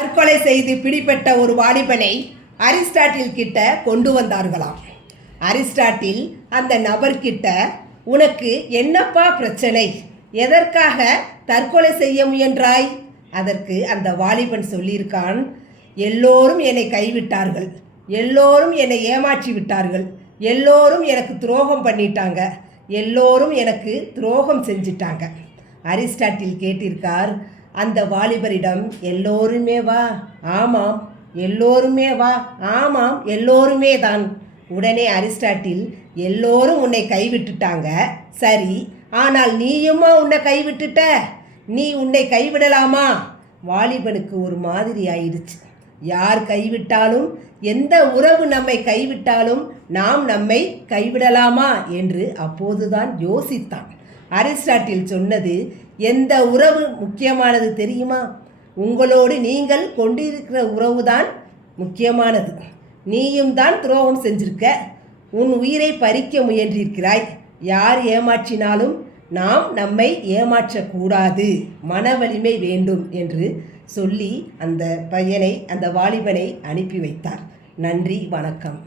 தற்கொலை செய்து பிடிபட்ட ஒரு வாலிபனை அரிஸ்டாட்டில் கிட்ட கொண்டு வந்தார்களாம். அரிஸ்டாட்டில் அந்த நபர்கிட்ட, உனக்கு என்னப்பா பிரச்சனை, எதற்காக தற்கொலை செய்ய முயன்றாய்? அதற்கு அந்த வாலிபன் சொல்லியிருக்கான், எல்லோரும் என்னை கைவிட்டார்கள், எல்லோரும் என்னை ஏமாற்றி விட்டார்கள், எல்லோரும் எனக்கு துரோகம் பண்ணிட்டாங்க, எல்லோரும் எனக்கு துரோகம் செஞ்சிட்டாங்க. அரிஸ்டாட்டில் கேட்டிருக்கார் அந்த வாலிபரிடம், எல்லோருமே வா? ஆமாம். எல்லோருமே வா? ஆமாம், எல்லோருமே தான். உடனே அரிஸ்டாட்டில், எல்லோரும் உன்னை கைவிட்டுட்டாங்க, சரி, ஆனால் நீயுமா உன்னை கைவிட்டுட்ட? நீ உன்னை கைவிடலாமா? வாலிபனுக்கு ஒரு மாதிரி ஆயிடுச்சு. யார் கைவிட்டாலும், எந்த உறவு நம்மை கைவிட்டாலும் நாம் நம்மை கைவிடலாமா என்று அப்போதுதான் யோசித்தான். அரிஸ்டாட்டில் சொன்னது, எந்த உறவு முக்கியமானது தெரியுமா? உங்களோடு நீங்கள் கொண்டிருக்கிற உறவு தான் முக்கியமானது. நீயும் தான் துரோகம் செஞ்சிருக்க, உன் உயிரை பறிக்க முயன்றிருக்கிறாய். யார் ஏமாற்றினாலும் நாம் நம்மை ஏமாற்றக்கூடாது, மன வலிமை வேண்டும் என்று சொல்லி அந்த வாலிபனை அனுப்பி வைத்தார். நன்றி, வணக்கம்.